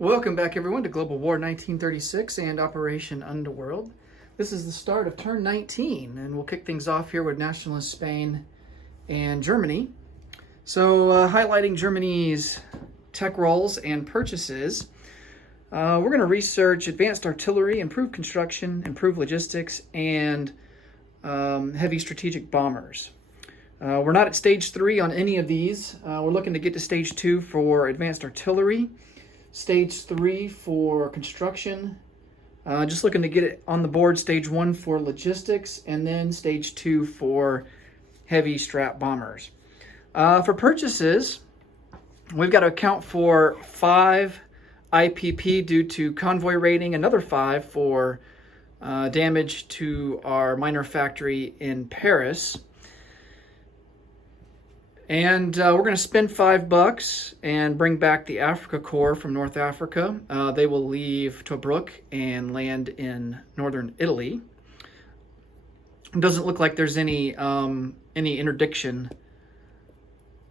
Welcome back, everyone, to Global War 1936 and Operation Underworld. This is the start of turn 19, and we'll kick things off here with nationalist Spain and Germany. So, highlighting Germany's tech roles and purchases, we're going to research advanced artillery, improved construction, improved logistics, and heavy strategic bombers. We're not at stage 3 on any of these. We're looking to get to stage 2 for advanced artillery, stage 3 for construction, just looking to get it on the board, stage 1 for logistics, and then stage 2 for heavy strat bombers. For purchases, we've got to account for 5 IPP due to convoy raiding, another 5 for damage to our minor factory in Paris. And we're going to spend $5 and bring back the Africa Corps from North Africa. They will leave Tobruk and land in northern Italy. It doesn't look like there's any interdiction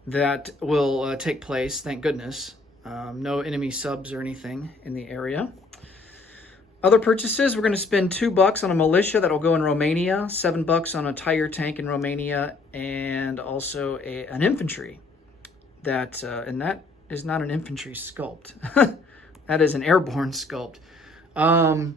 that will take place, thank goodness. No enemy subs or anything in the area. Other purchases, we're going to spend $2 on a militia that'll go in Romania, $7 on a Tiger tank in Romania, and also an infantry. And that is not an infantry sculpt. That is an airborne sculpt. Well,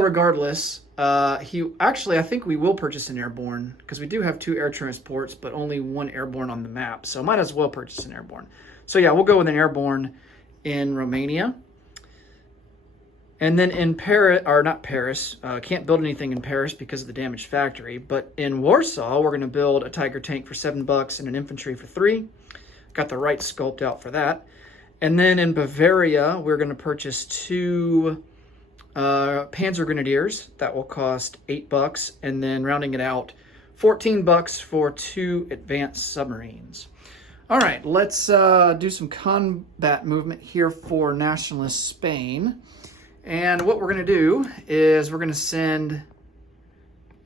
regardless, I think we will purchase an airborne because we do have 2 air transports, but only 1 airborne on the map. So might as well purchase an airborne. So yeah, we'll go with an airborne in Romania. And then in Paris, or not Paris, can't build anything in Paris because of the damaged factory. But in Warsaw, we're going to build a Tiger tank for $7 and an infantry for $3. Got the right sculpt out for that. And then in Bavaria, we're going to purchase 2 Panzer Grenadiers. That will cost $8. And then rounding it out, $14 for 2 advanced submarines. All right, let's do some combat movement here for nationalist Spain. And what we're going to do is we're going to send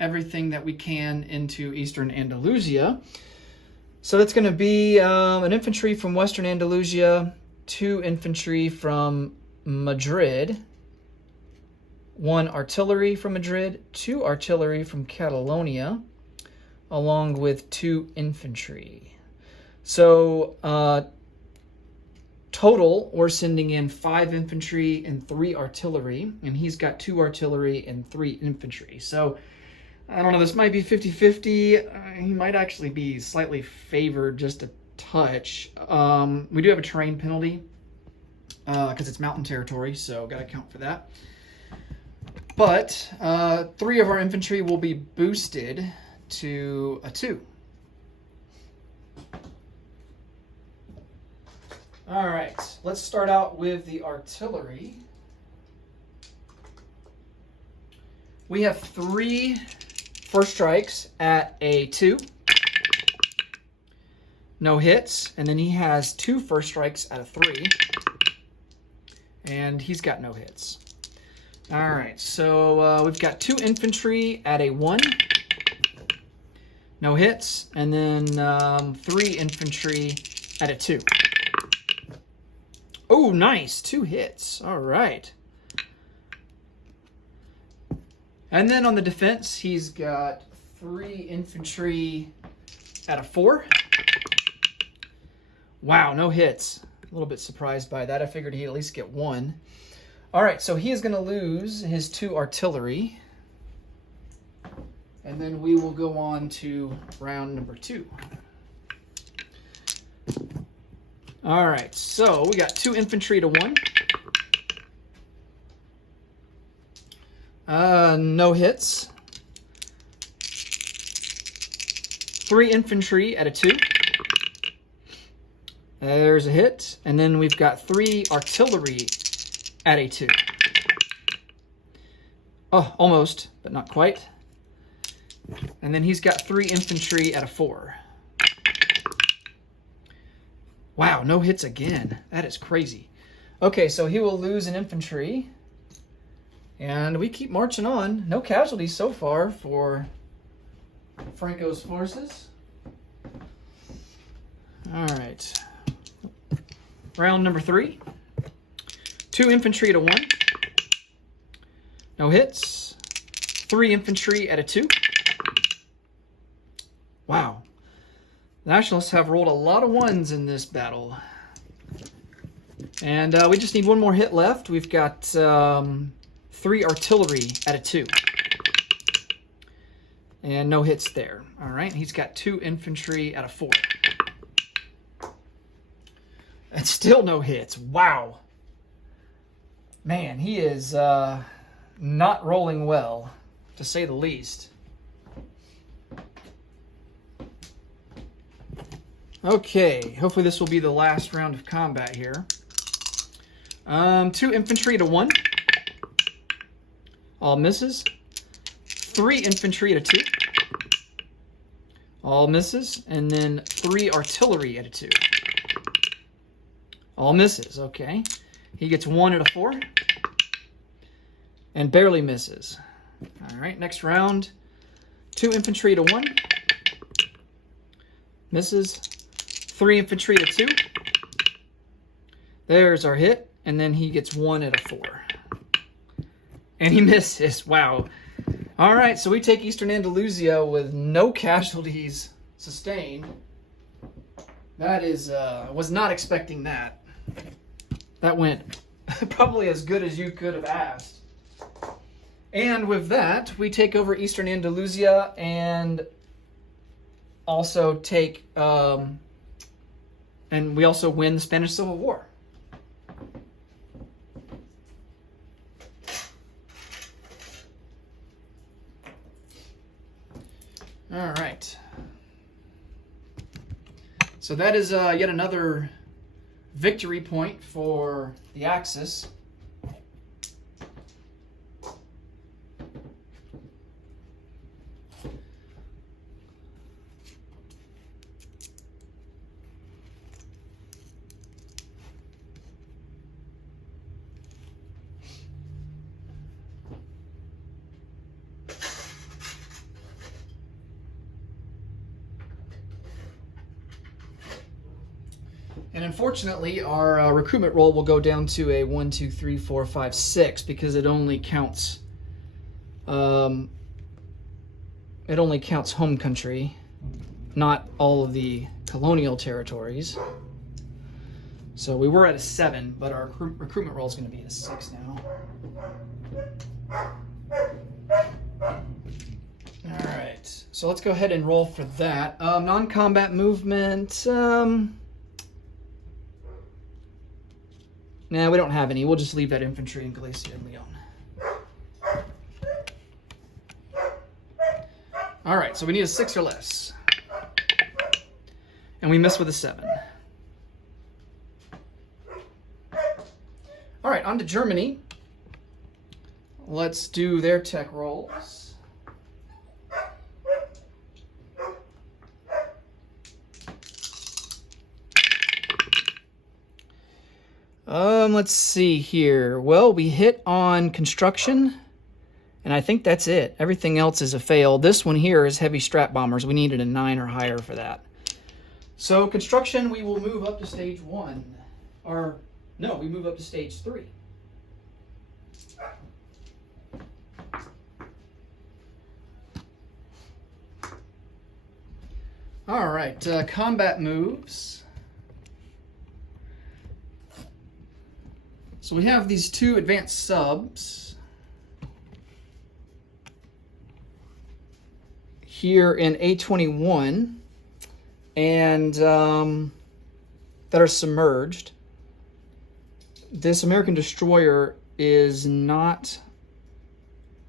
everything that we can into Eastern Andalusia. So that's going to be an infantry from Western Andalusia, 2 infantry from Madrid, 1 artillery from Madrid, 2 artillery from Catalonia, along with 2 infantry. So total, we're sending in 5 infantry and 3 artillery, and he's got 2 artillery and 3 infantry. So, I don't know, this might be 50-50. He might actually be slightly favored just a touch. We do have a terrain penalty because it's mountain territory, so got to account for that. But 3 of our infantry will be boosted to a 2. All right, let's start out with the artillery. We have 3 first strikes at a 2. No hits. And then he has 2 first strikes at a 3. And he's got no hits. All right, so we've got 2 infantry at a 1. No hits. And then 3 infantry at a 2. Oh, nice. 2 hits. All right. And then on the defense, he's got 3 infantry at a 4. Wow, no hits. A little bit surprised by that. I figured he'd at least get 1. All right, so he is going to lose his 2 artillery. And then we will go on to round number 2. All right, so we got 2 infantry to 1. No hits. 3 infantry at a 2. There's a hit. And then we've got 3 artillery at a 2. Oh, almost, but not quite. And then he's got 3 infantry at a 4. Wow, no hits again. That is crazy. Okay, so he will lose an infantry. And we keep marching on. No casualties so far for Franco's forces. All right. Round number 3. 2 infantry at a 1. No hits. 3 infantry at a 2. Wow. Nationalists have rolled a lot of 1s in this battle. And we just need one more hit left. We've got 3 artillery at a 2. And no hits there. All right, he's got 2 infantry at a 4. And still no hits. Wow. Man, he is not rolling well, to say the least. Okay, hopefully this will be the last round of combat here. 2 infantry to 1. All misses. 3 infantry at a 2. All misses. And then 3 artillery at a 2. All misses, okay. He gets 1 at a 4. And barely misses. All right, next round. 2 infantry to 1. Misses. 3 infantry to 2. There's our hit. And then he gets 1 at a 4. And he misses. Wow. All right, so we take Eastern Andalusia with no casualties sustained. That is, was not expecting that. That went probably as good as you could have asked. And with that, we take over Eastern Andalusia and also take, and we also win the Spanish Civil War. All right. So that is yet another victory point for the Axis. And unfortunately, our recruitment roll will go down to a 1, 2, 3, 4, 5, 6 because it only counts. It only counts home country, not all of the colonial territories. So we were at a 7, but our recruitment roll is going to be a 6 now. All right, so let's go ahead and roll for that. Non-combat movement. Nah, we don't have any. We'll just leave that infantry in Galicia and Leon. All right, so we need a 6 or less. And we miss with a 7. All right, on to Germany. Let's do their tech rolls. Let's see here. Well, we hit on construction, and I think that's it. Everything else is a fail. This one here is heavy strat bombers. We needed a 9 or higher for that. So construction, we will move up to stage 1. Or, no, we move up to stage 3. All right, combat moves. So we have these 2 advanced subs here in A21 and that are submerged. This American destroyer is not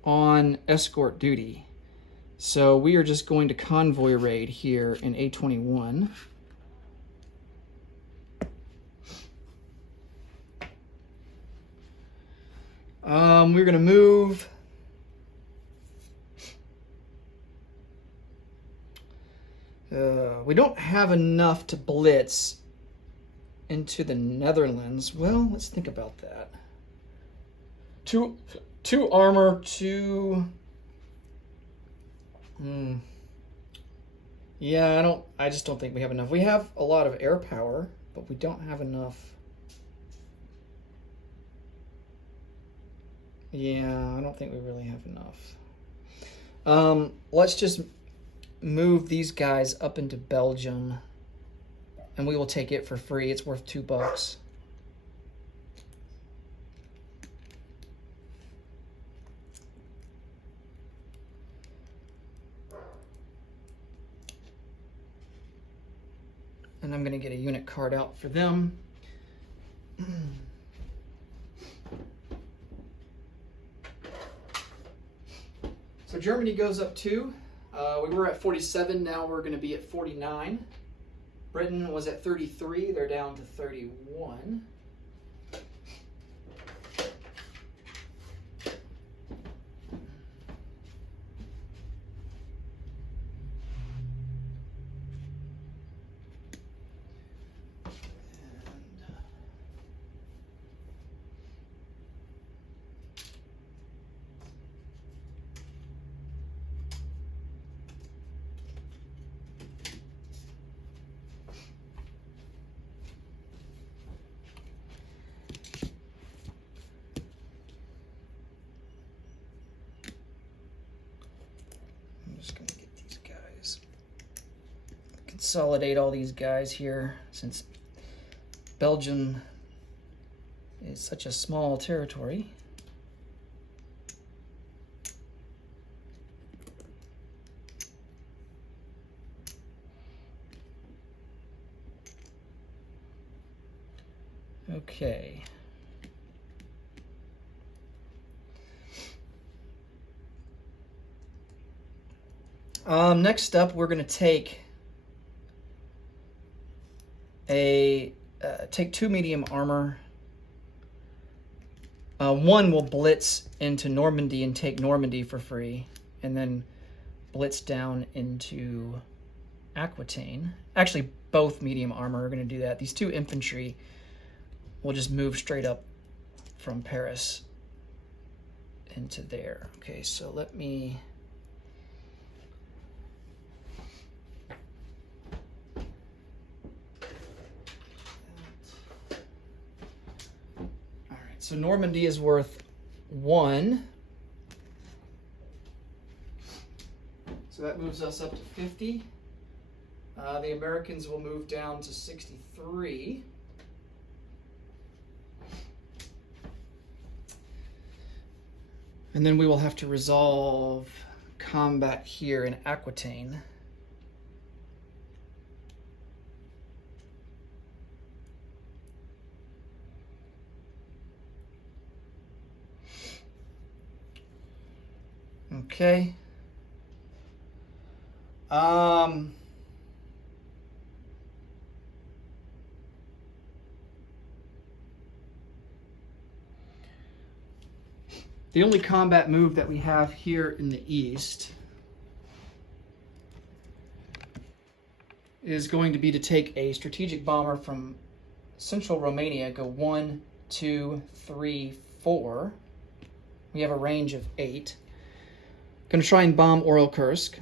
on escort duty. So we are just going to convoy raid here in A21. We're going to move we don't have enough to blitz into the Netherlands. Well, let's think about that. Two armor, 2 yeah, I just don't think we have enough. We have a lot of air power, but we don't have enough Yeah, I don't think we really have enough. Let's just move these guys up into Belgium, and we will take it for free. It's worth $2. And I'm going to get a unit card out for them. So Germany goes up 2. We were at 47, now we're going to be at 49. Britain was at 33, they're down to 31. Consolidate all these guys here, since Belgium is such a small territory. Okay. Next up, we're going to take take 2 medium armor. One will blitz into Normandy and take Normandy for free, and then blitz down into Aquitaine. Actually, both medium armor are going to do that. These 2 infantry will just move straight up from Paris into there. Okay, so let me... So Normandy is worth 1. So that moves us up to 50. The Americans will move down to 63. And then we will have to resolve combat here in Aquitaine. Okay. The only combat move that we have here in the east is going to be to take a strategic bomber from central Romania, go 1, 2, 3, 4. We have a range of 8. Going to try and bomb Orel-Kursk.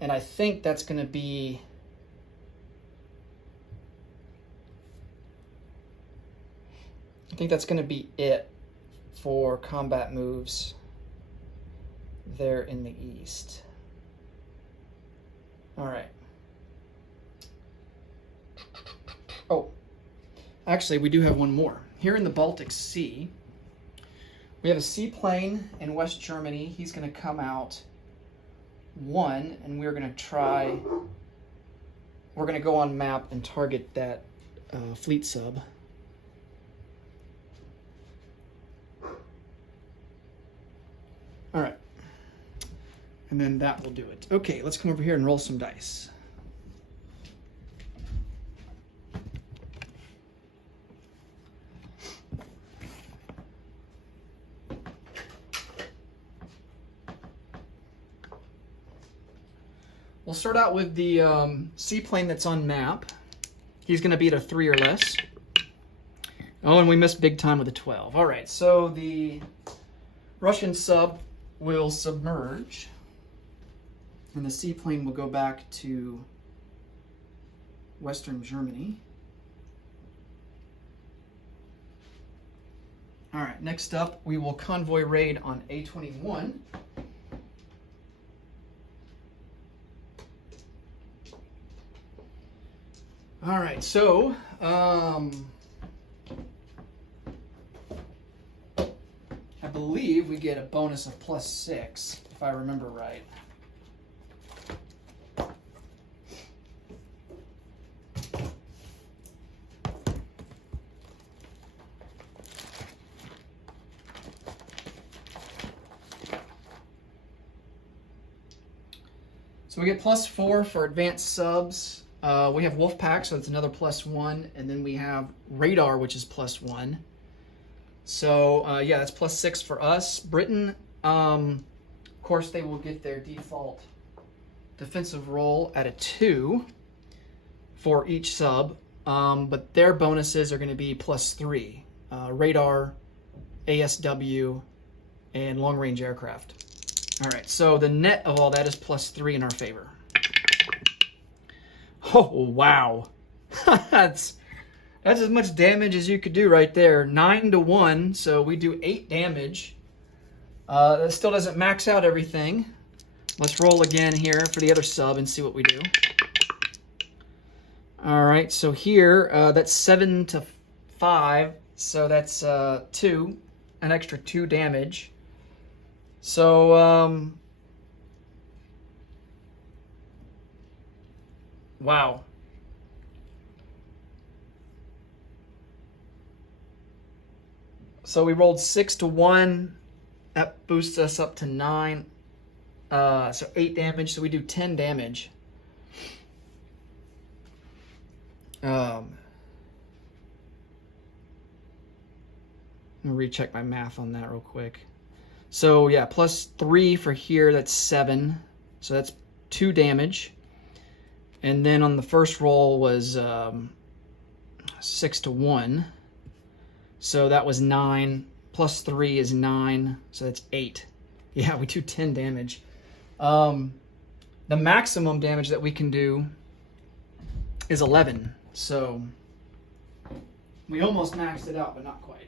And I think that's going to be... it for combat moves there in the east. All right. Oh, actually, we do have one more. Here in the Baltic Sea, we have a seaplane in West Germany. He's going to come out 1, and we're going to go on map and target that fleet sub. All right. And then that will do it. Okay, let's come over here and roll some dice. We'll start out with the seaplane that's on map. He's going to be at a 3 or less. Oh, and we missed big time with a 12. All right, so the Russian sub will submerge, and the seaplane will go back to Western Germany. All right, next up, we will convoy raid on A21. All right, so I believe we get a bonus of +6, if I remember right. So we get +4 for advanced subs. We have Wolfpack, so that's another +1, and then we have Radar, which is +1. So yeah, that's +6 for us. Britain, of course, they will get their default defensive roll at a 2 for each sub, but their bonuses are going to be +3. Radar, ASW, and long-range aircraft. All right, so the net of all that is +3 in our favor. Oh, wow. That's as much damage as you could do right there. 9-1, so we do 8 damage. That still doesn't max out everything. Let's roll again here for the other sub and see what we do. All right, so here, that's 7-5, so that's 2, an extra 2 damage. So, wow. So we rolled 6-1. That boosts us up to 9. So 8 damage. So we do 10 damage. Let me recheck my math on that real quick. So yeah, +3 for here, that's 7. So that's 2 damage. And then on the first roll was 6-1. So that was 9. +3 is 9. So that's 8. Yeah, we do 10 damage. The maximum damage that we can do is 11. So we almost maxed it out, but not quite.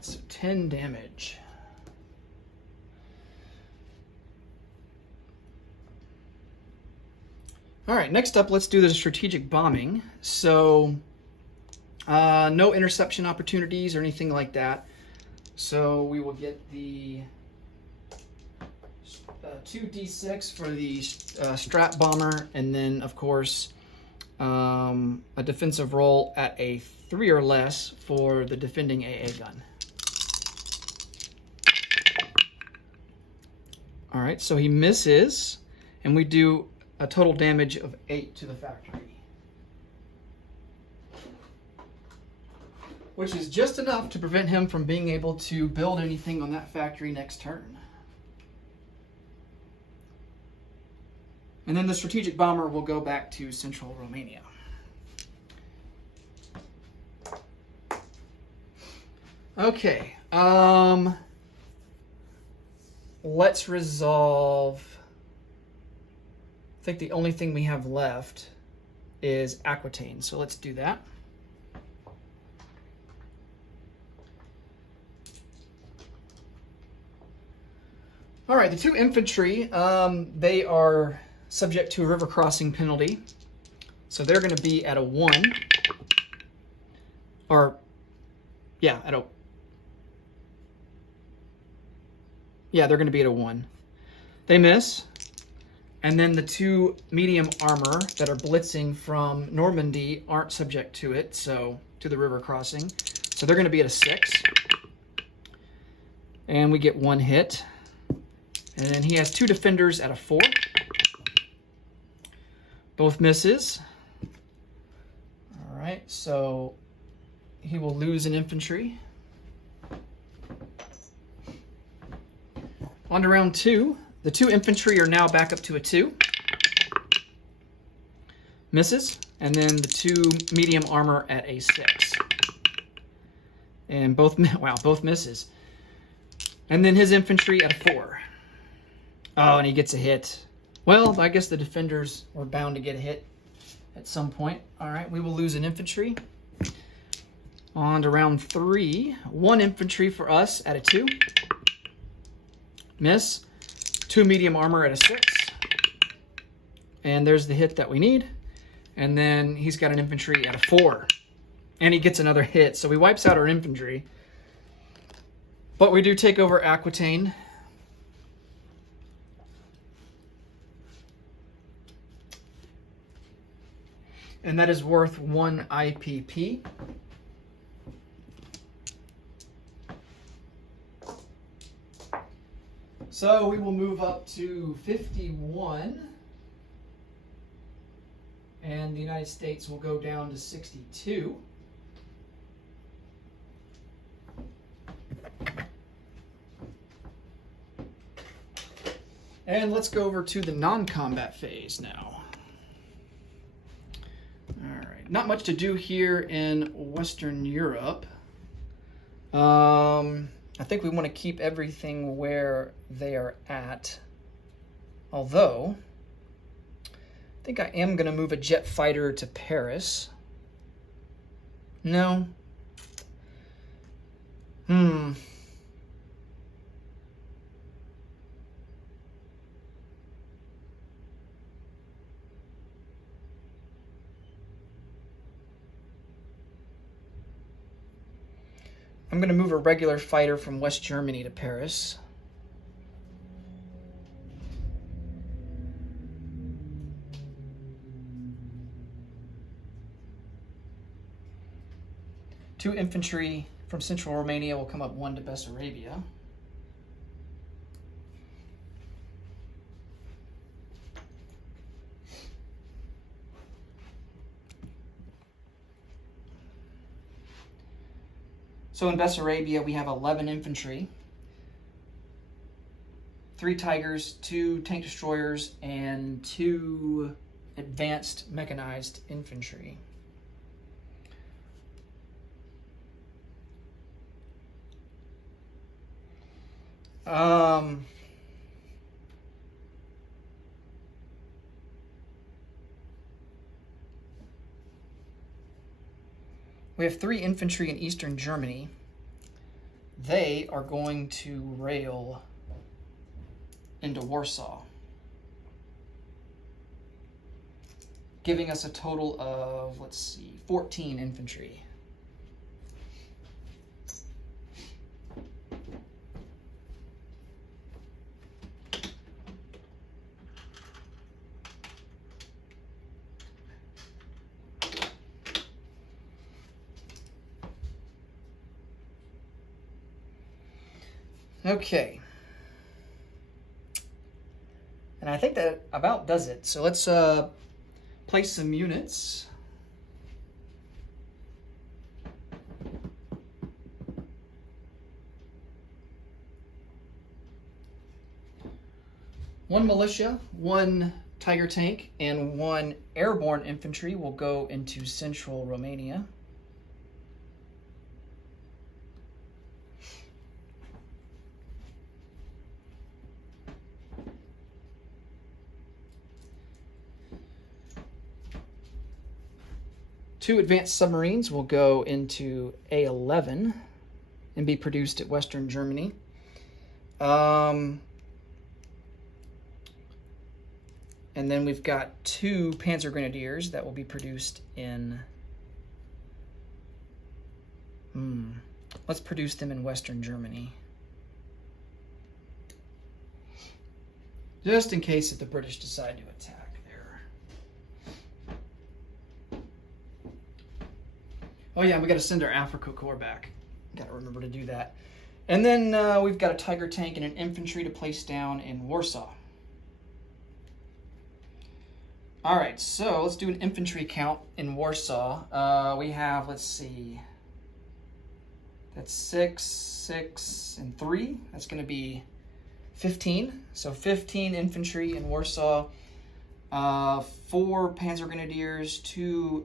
So 10 damage. All right, next up, let's do the strategic bombing. So no interception opportunities or anything like that. So we will get the 2d6 for the strat bomber, and then, of course, a defensive roll at a 3 or less for the defending AA gun. All right, so he misses, and we do a total damage of 8 to the factory, which is just enough to prevent him from being able to build anything on that factory next turn. And then the strategic bomber will go back to central Romania. Okay, let's resolve. I think the only thing we have left is Aquitaine, so let's do that. All right, the 2 infantry, they are subject to a river crossing penalty, so they're going to be at a 1, or yeah, they're going to be at a 1. They miss. And then the 2 medium armor that are blitzing from Normandy aren't subject to it, so to the river crossing. So they're going to be at a 6. And we get 1 hit. And then he has 2 defenders at a 4. Both misses. All right, so he will lose an infantry. On to round 2. The 2 infantry are now back up to a 2. Misses. And then the 2 medium armor at a 6. And both misses. And then his infantry at a 4. Oh, and he gets a hit. Well, I guess the defenders were bound to get a hit at some point. All right, we will lose an infantry. On to round 3. 1 infantry for us at a 2. Miss. 2 medium armor at a 6. And there's the hit that we need. And then he's got an infantry at a 4. And he gets another hit. So he wipes out our infantry. But we do take over Aquitaine. And that is worth 1 IPP. So we will move up to 51. And the United States will go down to 62. And let's go over to the non-combat phase now. All right, not much to do here in Western Europe. I think we want to keep everything where they are at. Although, I think I am going to move a jet fighter to Paris. No. I'm going to move a regular fighter from West Germany to Paris. Two infantry from Central Romania will come up 1 to Bessarabia. So in Bessarabia, we have 11 infantry, 3 Tigers, 2 tank destroyers, and 2 advanced mechanized infantry. We have 3 infantry in Eastern Germany. They are going to rail into Warsaw, giving us a total of, 14 infantry. Okay. And I think that about does it. So let's place some units. One militia, 1 Tiger tank, and 1 airborne infantry will go into Central Romania. Two advanced submarines will go into A11 and be produced at Western Germany. And then we've got 2 Panzer Grenadiers that will be produced in... Let's produce them in Western Germany. Just in case if the British decide to attack. Oh yeah, we got to send our Africa Corps back. Got to remember to do that. And then we've got a Tiger tank and an infantry to place down in Warsaw. All right, so let's do an infantry count in Warsaw. We have, let's see, that's 6, 6, and 3. That's going to be 15. So 15 infantry in Warsaw, 4 Panzer Grenadiers, 2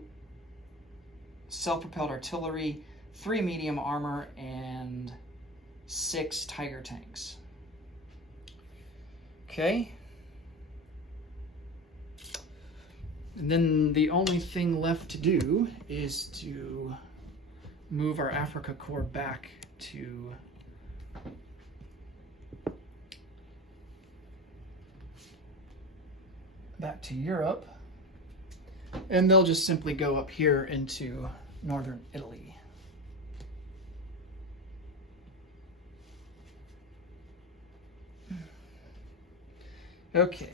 self-propelled artillery, 3 medium armor, and 6 Tiger tanks. Okay. And then the only thing left to do is to move our Africa core back to Europe. And they'll just simply go up here into northern Italy. Okay.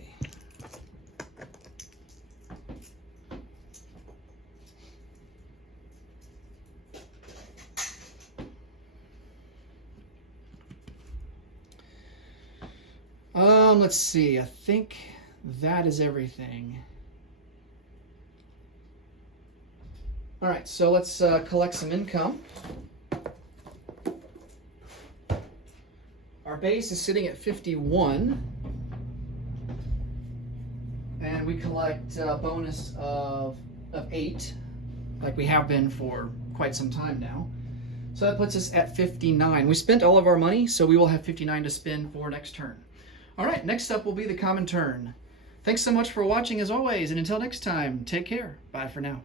Let's see. I think that is everything. All right, so let's collect some income. Our base is sitting at 51. And we collect a bonus of 8, like we have been for quite some time now. So that puts us at 59. We spent all of our money, so we will have 59 to spend for next turn. All right, next up will be the common turn. Thanks so much for watching as always, and until next time, take care. Bye for now.